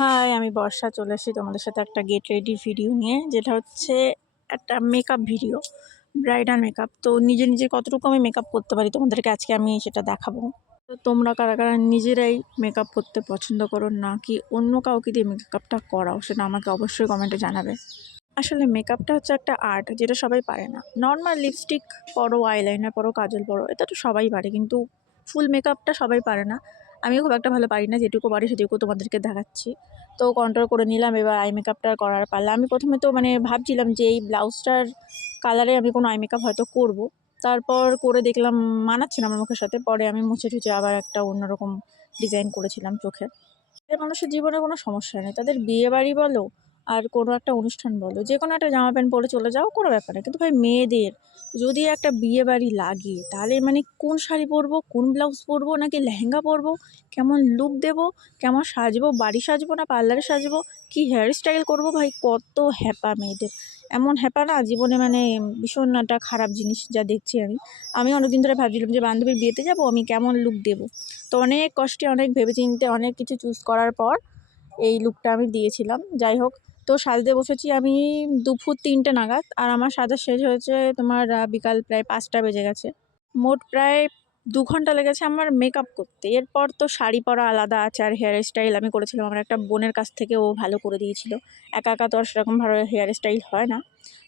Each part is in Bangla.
হাই, আমি বর্ষা চলে এসেছি তোমাদের সাথে একটা গেট রেডি ভিডিও নিয়ে, যেটা হচ্ছে একটা মেকআপ ভিডিও, ব্রাইডাল মেকআপ। তো নিজে নিজে কতটুকু আমি মেকআপ করতে পারি তোমাদেরকে আজকে আমি সেটা দেখাবো। তো তোমরা কারা কারা নিজেরাই মেকআপ করতে পছন্দ করো, না কি অন্য কাউকে দিয়ে মেকআপটা করাও, সেটা আমাকে অবশ্যই কমেন্টে জানাবে। আসলে মেকআপটা হচ্ছে একটা আর্ট, যেটা সবাই পারে না। নর্মাল লিপস্টিক পরো, আইলাইনার পরো, কাজল পরো, এটা তো সবাই পারে, কিন্তু ফুল মেকআপটা সবাই পারে না। আমিও খুব একটা ভালো পারি না, যেটুকু পারি সেটুকু তোমাদেরকে দেখাচ্ছি। তো কন্ট্রোল করে নিলাম, এবার আই মেকআপটা করার পারলে। আমি প্রথমে তো ভাবছিলাম যে এই ব্লাউজটার কালারে আমি কোনো আই মেকআপ হয়তো করব, তারপর করে দেখলাম মানাচ্ছে না আমার মুখের সাথে। পরে আমি মুছে টুছে আবার একটা অন্যরকম ডিজাইন করেছিলাম চোখে। মানুষের জীবনে কোনো সমস্যা নেই, তাদের বিয়ে বাড়ি বলো আর কোনো একটা অনুষ্ঠান বলো, যে কোনো একটা জামা প্যান্ট পরে চলে যাও, কোনো ব্যাপার নেই। কিন্তু ভাই, মেয়েদের যদি একটা বিয়ে বাড়ি লাগে, তাহলে কোন শাড়ি পরবো, কোন ব্লাউজ পরবো, নাকি লেহেঙ্গা পরবো, কেমন লুক দেবো, কেমন সাজবো, বাড়ি সাজবো না পার্লারে সাজবো, কি হেয়ার স্টাইল করবো, ভাই কত হ্যাপা মেয়েদের। এমন হ্যাপা না, জীবনে ভীষণ একটা খারাপ জিনিস যা দেখছি আমি অনেকদিন ধরে ভাবছিলাম যে বান্ধবীর বিয়েতে যাব, আমি কেমন লুক দেবো। তো অনেক কষ্টে, অনেক ভেবেচিন্তে, অনেক কিছু চুজ করার পর এই লুকটা আমি দিয়েছিলাম। যাই হোক, তো সাজতে বসেছি আমি দুপুর 3টে নাগাদ, আর আমার সাজা শেষ হয়েছে তোমার বিকাল প্রায় 5টা বেজে গেছে। মোট প্রায় 2 ঘন্টা লেগেছে আমার মেকআপ করতে। এরপর তো শাড়ি পরা আলাদা আছে, আর হেয়ার স্টাইল আমি করেছিলাম আমার একটা বোনের কাছ থেকে, ও ভালো করে দিয়েছিল। একা একা তো আর সেরকম ভালো হেয়ার স্টাইল হয় না।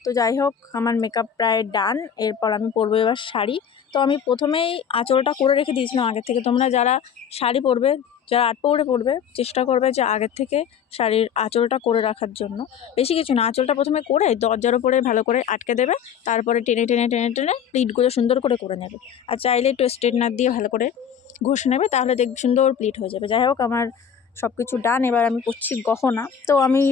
তো যাই হোক, আমার মেকআপ প্রায় ডান। এরপর আমি পরবো এবার শাড়ি। তো আমি প্রথমেই আঁচলটা করে রেখে দিয়েছিলাম আগের থেকে। তোমরা যারা শাড়ি পরবে, যারা আটপৌরে পরবে, চেষ্টা করবে যে আগের থেকে শাড়ির আঁচলটা করে রাখার জন্য। বেশি কিছু না, আঁচলটা প্রথমে করে দরজার ওপরে ভালো করে আটকে দেবে, তারপরে টেনে টেনে টেনে টেনে প্লিটগুলো সুন্দর করে নেবে। আর চাইলে একটু স্ট্রেটনার দিয়ে ভালো করে ঘষে নেবে, তাহলে দেখবে সুন্দর প্লিট হয়ে যাবে। যাই হোক, আমার সব কিছু ডান। এবার আমি করছি গহনা। তো আমি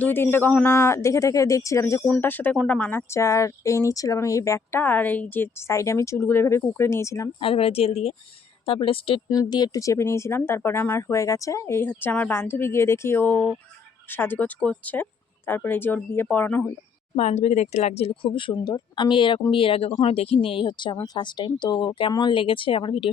2-3টে গহনা দেখে দেখছিলাম যে কোনটার সাথে কোনটা মানাচ্ছে, আর নিচ্ছিলাম আমি এই ব্যাগটা, আর এই যে সাইডে আমি চুলগুলো এভাবে কুঁকড়ে নিয়েছিলাম অ্যালোভেরা জেল দিয়ে, তারপরে স্ট্রেটনার দিয়ে একটু চেপে নিয়েছিলাম। তারপরে আমার হয়ে গেছে। এই হচ্ছে আমার বান্ধবী, গিয়ে দেখি ও সাজগোজ করছে। তারপরে এই যে ওর বিয়ে পড়ানো হলো। বান্ধবীকে দেখতে লাগছিল খুবই সুন্দর। আমি এরকম বিয়ের আগে কখনো দেখিনি, এই হচ্ছে আমার ফার্স্ট টাইম। তো কেমন লেগেছে আমার ভিডিও